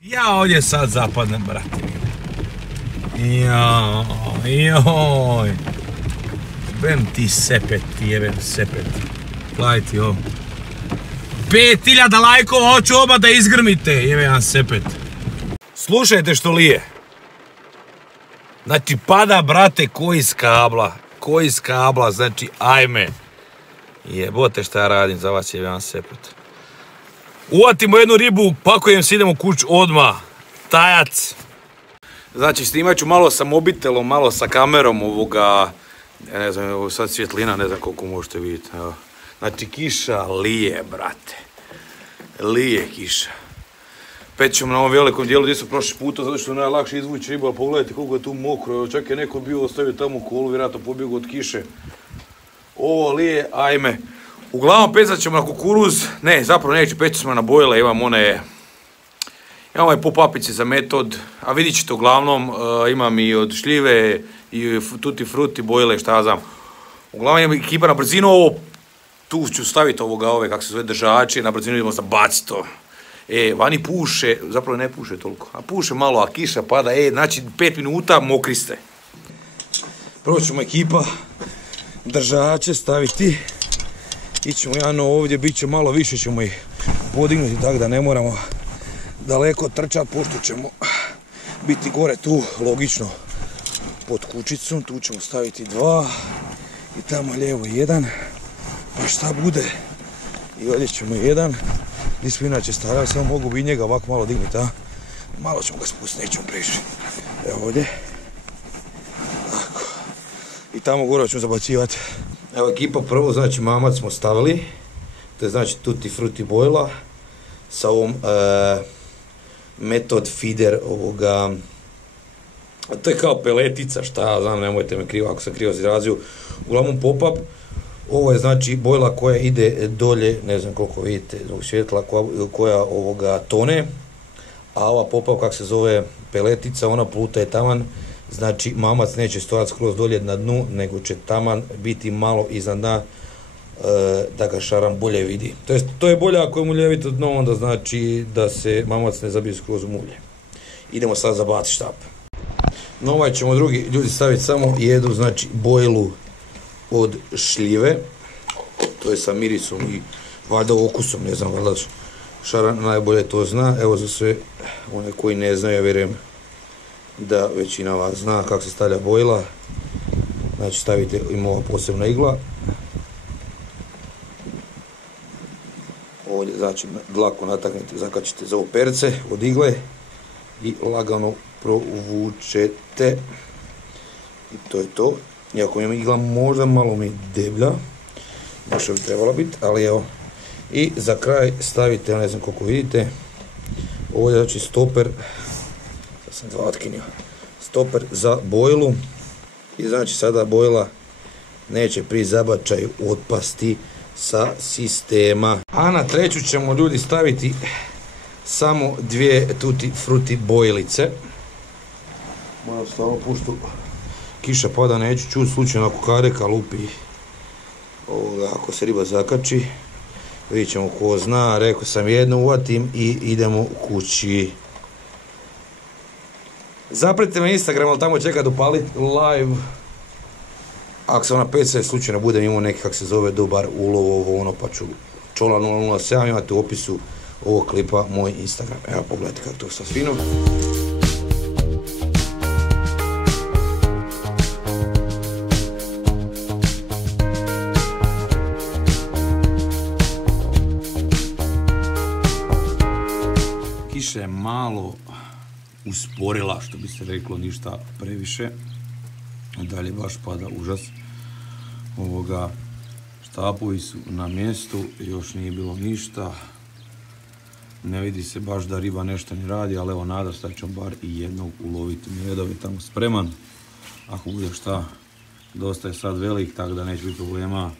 Ja ovdje sad zapadnem, brate. Joj. Bem ti sepet, jebem sepet. Gledajte ovo. 5000 lajkova, hoću oba da izgrmite, jebem sepet. Slušajte što lije. Znači pada, brate, ko iz kabla, znači ajme. Jebote šta ja radim za vas, jebem sepet. Uvatimo jednu ribu, pakujem se, idemo kuć odmah. Tajac. Znači snimat ću malo sa mobitelom, malo sa kamerom ovoga. Ne znam, ovo sad svjetlina, ne znam koliko možete vidjeti. Znači kiša lije, brate. Lije kiša. Pećemo na ovom velikom dijelu gdje su prošli puta, zato što je najlakše izvući ribu, ali pogledajte koliko je tu mokro. Čak je neko bio ostavio tamo kolu, vjerojatno pobjegao od kiše. Ovo lije, ajme. Uglavnom pecat ćemo na kukuruz, ne, zapravo neću, pecat ćemo na bojle, imam one pop-upice za metod, a vidit ćete uglavnom, imam i od šljive, i tutti frutti, bojle, šta ja znam. Uglavnom imam ekipa na brzinu, ovo, tu ću staviti ove, kako se zove, držače, na brzinu idemo zabaciti to. Vani puše, zapravo ne puše toliko, a puše malo, a kiša pada, znači 5 minuta mokri ste. Prvo ćemo ekipa držače staviti. Ićemo jedno ovdje, bit će malo više, ćemo ih podignuti tako da ne moramo daleko trčati, pošto ćemo biti gore tu, logično, pod kućicom. Tu ćemo staviti 2 i tamo lijevo 1, pa šta bude. I ovdje ćemo 1, gdje smo inače stavljali, samo mogu bi njega ovako malo dignuti, a malo ćemo ga spustiti, nećemo previše. Evo ovdje. Tako. I tamo gore ćemo zabacivati. Evo ekipa, prvo znači mamac smo stavili, to je znači tutti frutti bojla sa ovom metod feeder ovoga, to je kao peletica, šta ja znam, nemojte me krivo ako sam krivo izrazio, uglavnom pop-up. Ovo je znači bojla koja ide dolje, ne znam koliko vidite zbog svjetla, koja ovoga tone, a ova pop-up kak se zove peletica, ona pluta je taman. Znači mamac neće stojati skroz dolje na dnu, nego će taman biti malo iznad dna da ga šaran bolje vidi. To je bolje ako je muljevito dno, onda znači da se mamac ne zabije skroz u mulje. Idemo sad zabaciti štap. No ovaj ćemo drugi ljudi staviti samo jednu, znači bojlu od šljive. To je sa mirisom i valjda okusom, ne znam, valjda šaran najbolje to zna. Evo za sve one koji ne znaju, ja vjerujem da većina vas zna kako se stavlja bojla. Znači stavite, ima ova posebna igla. Ovdje znači dlaku nataknete, zakačite za ovo perce od igle i lagano provučete. I to je to. Iako mi igla možda malo mi deblja, nešto bi trebala biti, ali evo. I za kraj stavite, ne znam koliko vidite, ovdje znači stoper. Sam otkinio stoper za bojlu i znači sada bojla neće pri zabačaju otpasti sa sistema. A na treću ćemo ljudi staviti samo 2 tutti frutti bojlice. Malo stalo, puštu kiša pada, neću čuti slučajno ako kareka lupi ovoga, ako se riba zakači. Vidjet ćemo ko zna, rekao sam jednu uvatim i idemo kući. Zapratite me Instagram, ali tamo čeka dopaliti live. Ako sam na PC slučajno budem imao neki, kak se zove, dobar ulov, ovo ono, pa ću Čola 007, imate u opisu ovog klipa moj Instagram. Evo pogledajte kako to sad fino. Kiša je malo usporila, što bi se reklo, ništa previše. Dalje baš pada užas. Štapovi su na mjestu, još nije bilo ništa. Ne vidi se baš da riba nešto ne radi, ali evo nada se da ćemo bar i jednog uloviti. Medov je tamo spreman. Ako bude šta, dosta je sad velik, tako da neće biti problema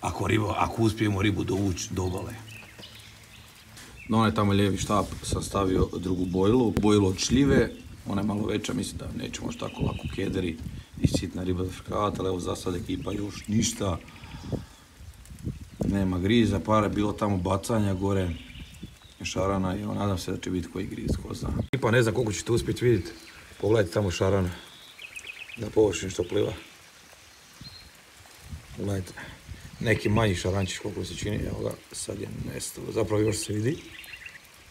ako uspijemo ribu dovući do obale. Na onaj tamo lijevi štap sam stavio drugu bojlu od šljive. Ona je malo veća, mislim da neće možda tako lako kederi i sitna riba zafrkavati, ali evo za sad ekipa još ništa. Nema griza, par je bilo tamo bacanja gore. šarana i nadam se da će biti koji griz, ko zna. Pa ne znam koliko ćete uspjeti vidjeti. Pogledajte tamo šarana. Na površini što pliva. Gledajte. Neki manji šarančić koliko se čini. Evo ga, sad je nestalo. Zapravo još se vidi.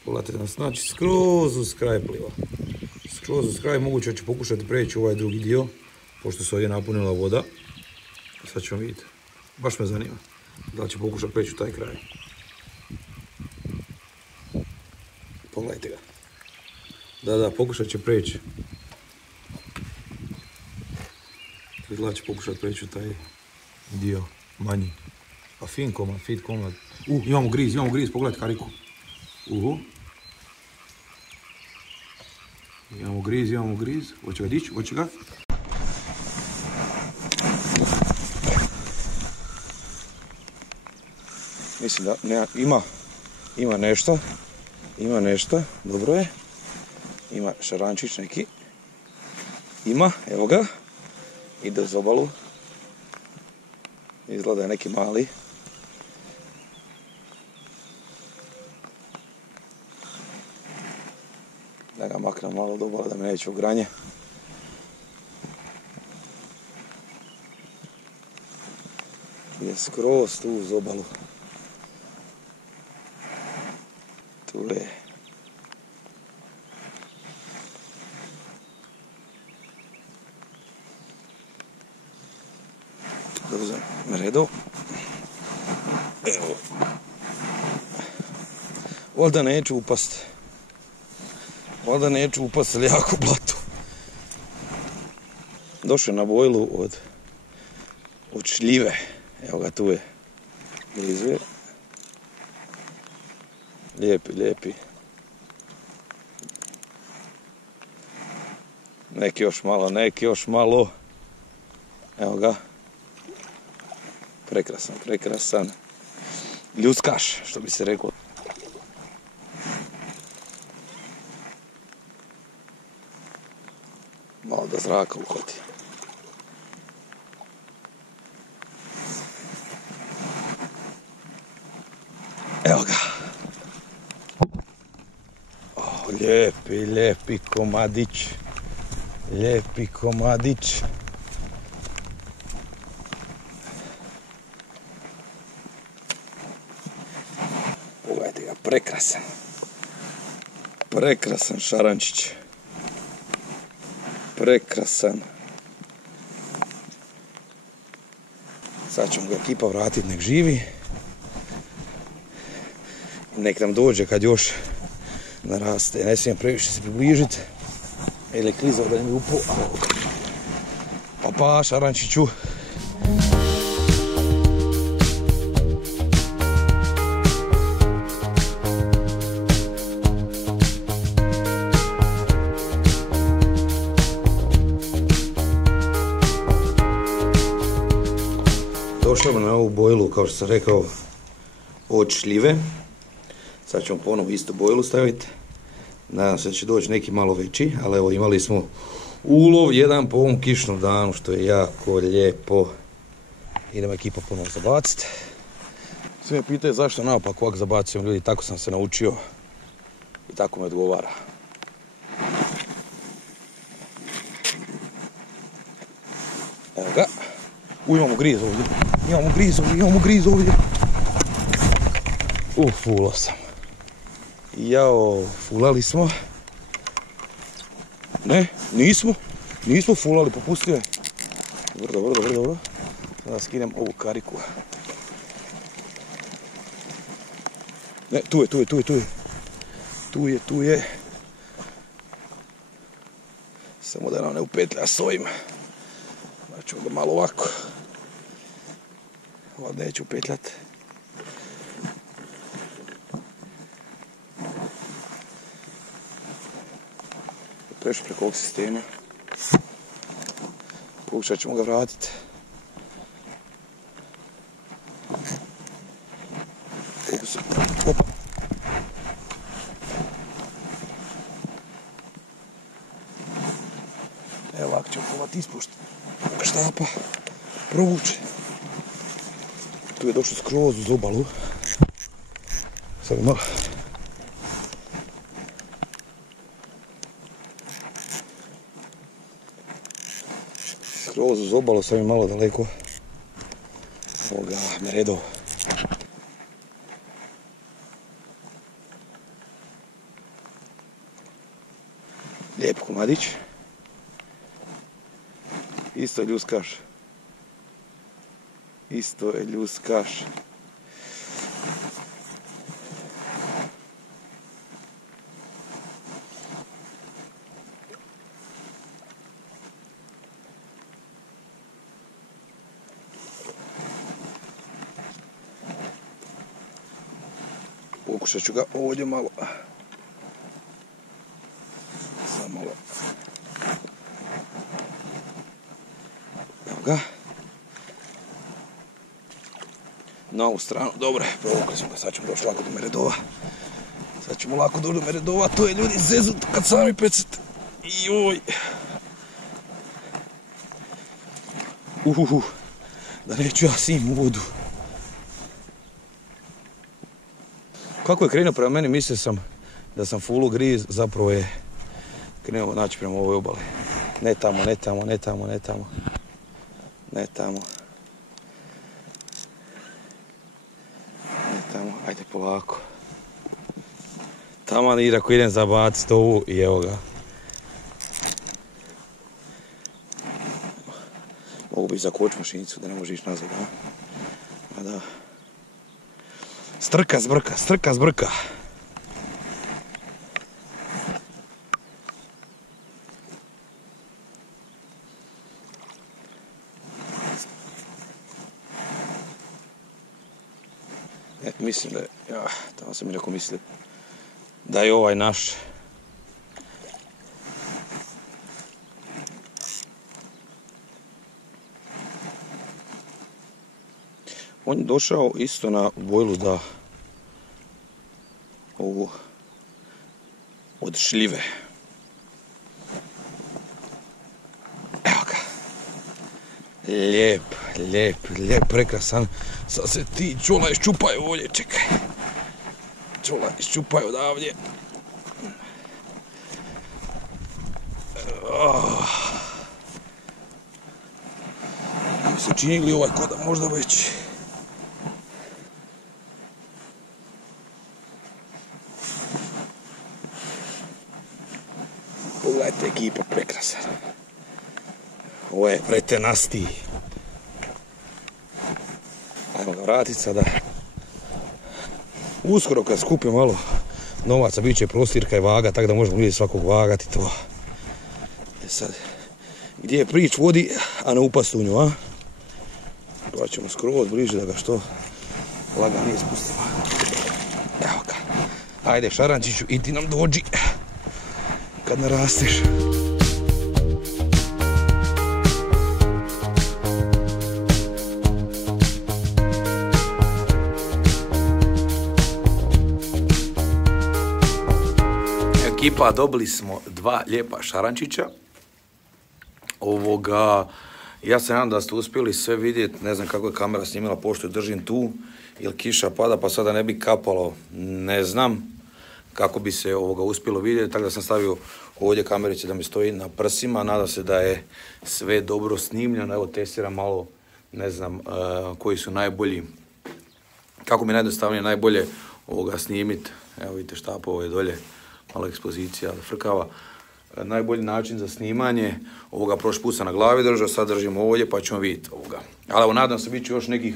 Pogledajte nas, znači skroz uz kraj pliva. Skroz uz kraj, moguće će pokušati preći ovaj drugi dio. Pošto se ovdje napunila voda. Sad ćemo vidjeti. Baš me zanima. Da li će pokušati preći u taj kraj. Pogledajte ga. Da, pokušat će preći. Izgleda će pokušati preći u taj dio manji. Pa fin komad. Imamo griz, pogledajte kariku. Imamo griz. Hoće ga dići, hoće ga. Mislim da ima nešto, dobro je. Ima šarančić neki. Evo ga. Ide uz obalu. Izgleda je neki mali. Da ga maknem malo od obale da me neće u granje. Je skroz tu uz obalu. Tu je. Dozem redu. Evo. Valjda neću upast. Ali jako blato. Došao na bojlu od šljive. Evo ga, tu je. Blizu je. Lijepi. Neki još malo. Evo ga. Prekrasan. Ljuskaš, što bi se reklo. Malo da zraka uhvati. Evo ga. Lijepi komadić. Pogledajte ga, prekrasan šarančić. Prekrasan. Sad ćemo ga ekipa vratiti, nek živi. Nek nam dođe kad još naraste. Ne smijem previše se približiti. Ili klizao da mi upao. Pa šarančiću. Došlo na ovu bojlu, kao što sam rekao, od šljive. Sad ćemo ponovo istu bojlu staviti. Nadam se da će doći neki malo veći, ali evo imali smo ulov jedan po ovom kišnom danu, što je jako lijepo. Idemo ekipa ponovo zabaciti. Svi me pitaju zašto naopak ovak zabacujem, ljudi, tako sam se naučio i tako me odgovara. Evo ga. Imamo griz ovdje. Fulao sam. Jao, fulali smo. Ne, nismo fulali, popustio je. Dobro. Sada skinem ovu kariku. Ne, tu je. Samo da nam ne upetlja s ovim. Da ću ga malo ovako. Ovo neću upetljati. Prešao preko ovog sistema. Pokušat ćemo ga vratiti. Opa. Evo ovako ćemo povati ispušti. Štapa. Provuče. Tu je došlo skroz uz obalu. Sad malo skroz uz obalu, sam je malo daleko ovoga Meredova. Lijep komadić. Isto je ljuskaš. Isto je ljuskaš. Pokušat ću ga ovdje malo. Samo malo. Evo ga. Na ovu stranu, dobro, provukli smo ga, sad ćemo doći lako do Meredova. Sad ćemo lako doći do Meredova, to je ljudi zezut kad sami pecete. Joj. Da neću ja sim u vodu. Kako je krenuo prema meni, mislio sam da sam fullu griz, zapravo je krenuo naći prema ovoj obali. Ne tamo, ne tamo, ne tamo, ne tamo. Ne tamo. Ne tamo, ajde polako. Tamo ide ako idem zabaciti ovu i evo ga. Mogu bi zakočiti mašinicu da ne može ići nazad, a? A da. Strka zbrka, strka zbrka. Mislim da je, tamo sam mi neko mislio, da je ovaj naš. On je došao isto na bojlu da ovu od šljive. Evo ga. Lijep, lijep, lijep, prekrasan. Sad se ti čula iščupaju ovdje, čekaj. Čula iščupaju odavdje. Mi se čini li ovaj koda možda već. Pogledajte, ekipa prekrasan. Ovo je pretenasti. Ajmo ga vratiti sada. Uskoro kad skupim malo novaca, bit će prostirka i vaga, tako da možemo vidjeti svakog vagati to. Sad, gdje je prič vodi, a ne upast u nju, a? Pa ćemo skroz bliže da ga što laganije spustimo. Evo ga. Ajde, šarančiću, i ti nam dođi kad narasteš. Ekipa, dobili smo 2 lijepa šarančića. Ja se nadam da ste uspjeli sve vidjeti, ne znam kako je kamera snimila, pošto je držim tu, jer kiša pada pa sada ne bi kapalo, ne znam kako bi se uspjelo vidjeti, tako da sam stavio ovdje kamerice da mi stoji na prsima, nadam se da je sve dobro snimljeno, evo testiram malo, ne znam koji su najbolji, kako mi je najjednostavnije, najbolje snimiti, evo vidite štapa ovo je dolje, malo ekspozicija da frkava. Najbolji način za snimanje, prošli put sam na glavi držao, sad držimo ovdje pa ćemo vidjeti ovoga. Ali evo, nadam se bit će još nekih,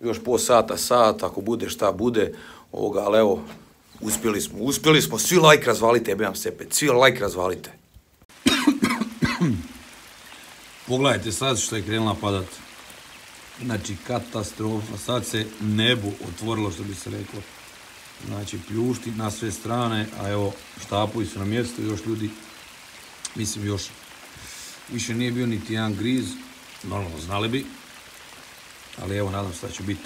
još pol sat, ako bude šta bude, ali evo, uspjeli smo, svi like razvalite, jebem se pet, svi like razvalite. Pogledajte sad što je krenula padat. Znači, katastrofa, sad se nebo otvorilo, što bi se reklo. Znači, pljušti na sve strane, a evo, štapovi su na mjestu, još ljudi, mislim još, više nije bio niti jedan griz, normalno znali bi, ali evo, nadam se da će biti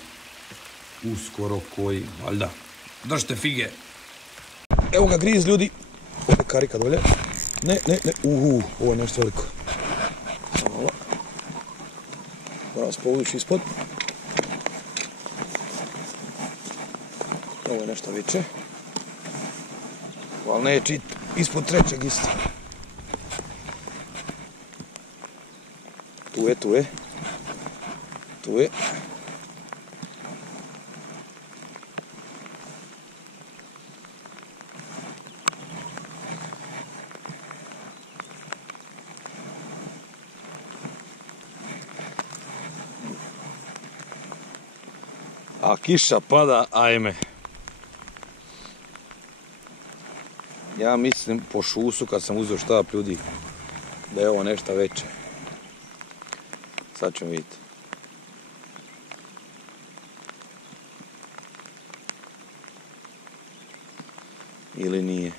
uskoro koji, valjda, držite fige. Evo ga griz, ljudi, ovdje karika dolje, ne, ovo je nešto veliko. Malo, moram se povući ispod. Ovo je nešto veće, ali neće ispod trećeg isto. Tu je. A kiša pada, ajme. Ja mislim po šusu kad sam uzeo štap ljudi da je ovo nešto veće. Sad ćemo vidjeti. Ili nije.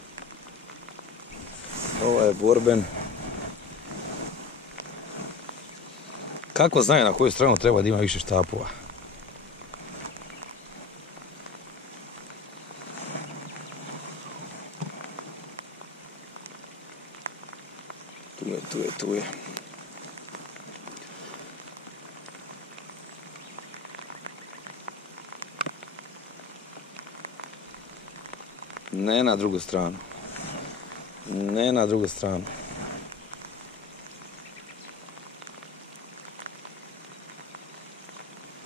Ovo je borben. Kako znaju na koju stranu treba da ima više štapova? Tu je. Ne na drugu stranu.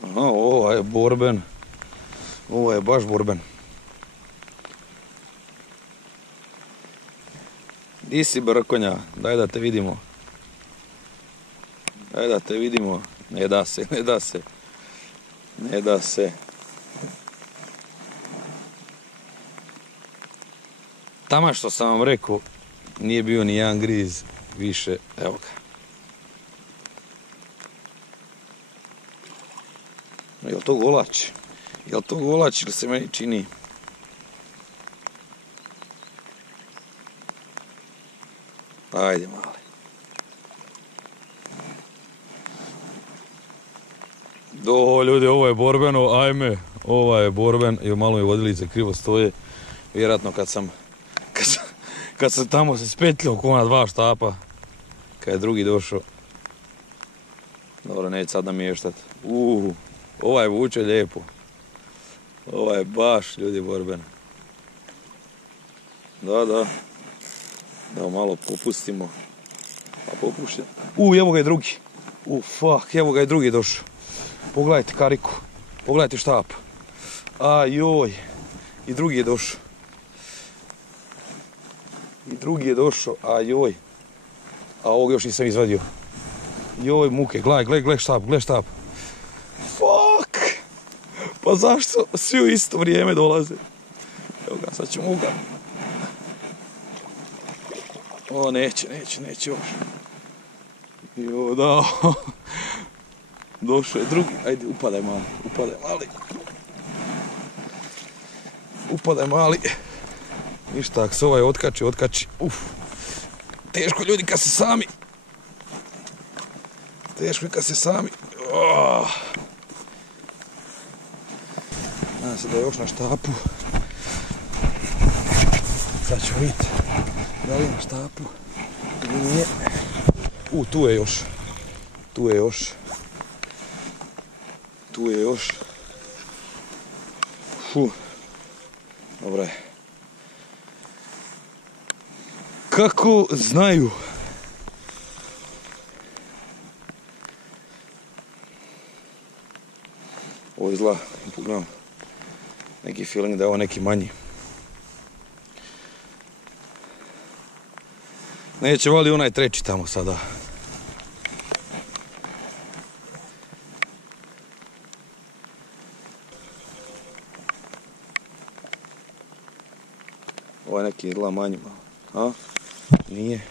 Aha, ovo je borben. Ovo je baš borben. Di si brkonja? Daj da te vidimo. Ne da se. Tamo što sam vam rekao, nije bio ni jedan griz više. Evo ga. Jel to golač ili se meni čini? Ajde mali. Ljudi, ovo je borbeno, ajme. Ovo je borben, i malo mi vodilice krivo stoje. Vjerojatno kad sam tamo se spetljao ko na 2 štapa, kad je drugi došao. Dobro, neće sad namještat. Ovaj vuče lijepo. Ovaj je baš, ljudi, borben. Da. Da malo popustimo. Pa popušten. Evo ga je drugi. Evo ga je drugi došao. Pogledajte kariku. Pogledajte štap. Ajoj. I drugi je došao. Ajoj. A ovog još nisam izvadio. Joj muke. Gledaj štap. Fuck. Pa zašto svi u isto vrijeme dolaze? Evo ga, sad ćemo ga. O, neće još. Jo, da. Došao je drugi. Ajde, upadaj mali. Ništa, ako se ovaj otkači. Teško ljudi kad se sami. Nadam se da je još na štapu. Sad ću vidjeti. Da li na štapu ili nije. Tu je još. Dobro je. Kako znaju? Ovo izgleda, pogledam, neki feeling da je ovo neki manji. Neće vali onaj treći tamo sada. Ovo je neki izgleda manji malo. Nije.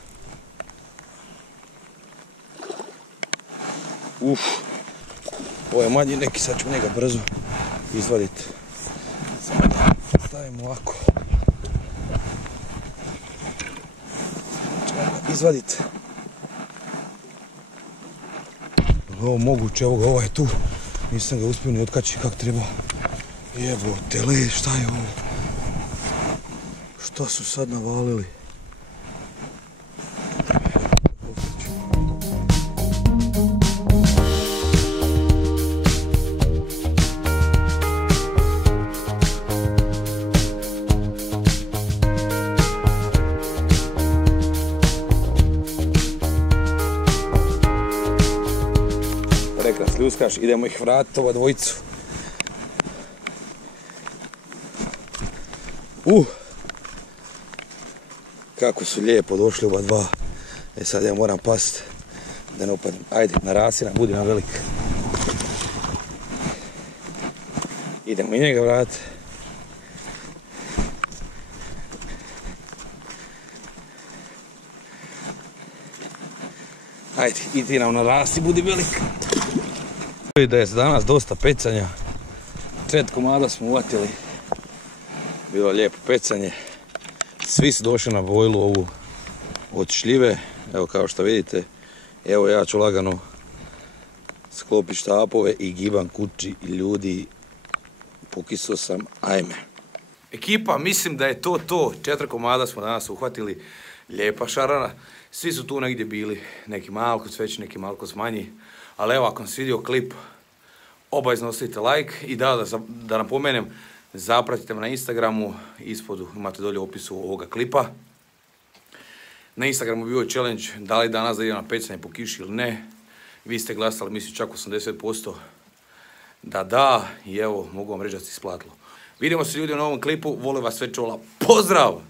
Ovo je manji neki, sad ću njega brzo izvaditi. Samo da stavimo ovako. Izvaditi. Ovo moguće, evo ga, ovo je tu. Nisam ga uspio ni otkaći kako treba. Jebote, šta je ovo? Šta su sad navalili? sljuskaš, idemo ih vratiti ova dvojicu. Kako su lijepo došli oba dva. E sad ja moram past da ne upadnem. Ajde, narasi nam, budi nam velik. Idemo i njega vratiti. Ajde, i ti nam narasti, budi velik. Da je danas dosta pecanja. 4 komada smo uvatili. Bilo lijepo pecanje. Svi su došli na bojlu ovu od šljive. Evo kao što vidite. Evo ja ću lagano sklopiti štapove i gibam kući i ljudi. Pokisao sam, ajme. Ekipa, mislim da je to. 4 komada smo danas uhvatili. Lijepa šarana. Svi su tu negdje bili. Neki malko veći, neki malko manji. Ali evo, ako vam se vidio klip, obavezno ostavite like. I da napomenem, zapratite me na Instagramu. Ispod imate dolje opisu ovoga klipa. Na Instagramu bio je challenge da li danas da idem na pecanje po kiši ili ne. Vi ste glasali, mislim čak 80% da. I evo, mogu vam reći da se isplatilo. Vidimo se ljudi u novom klipu. Volim vas sve čola. Pozdrav!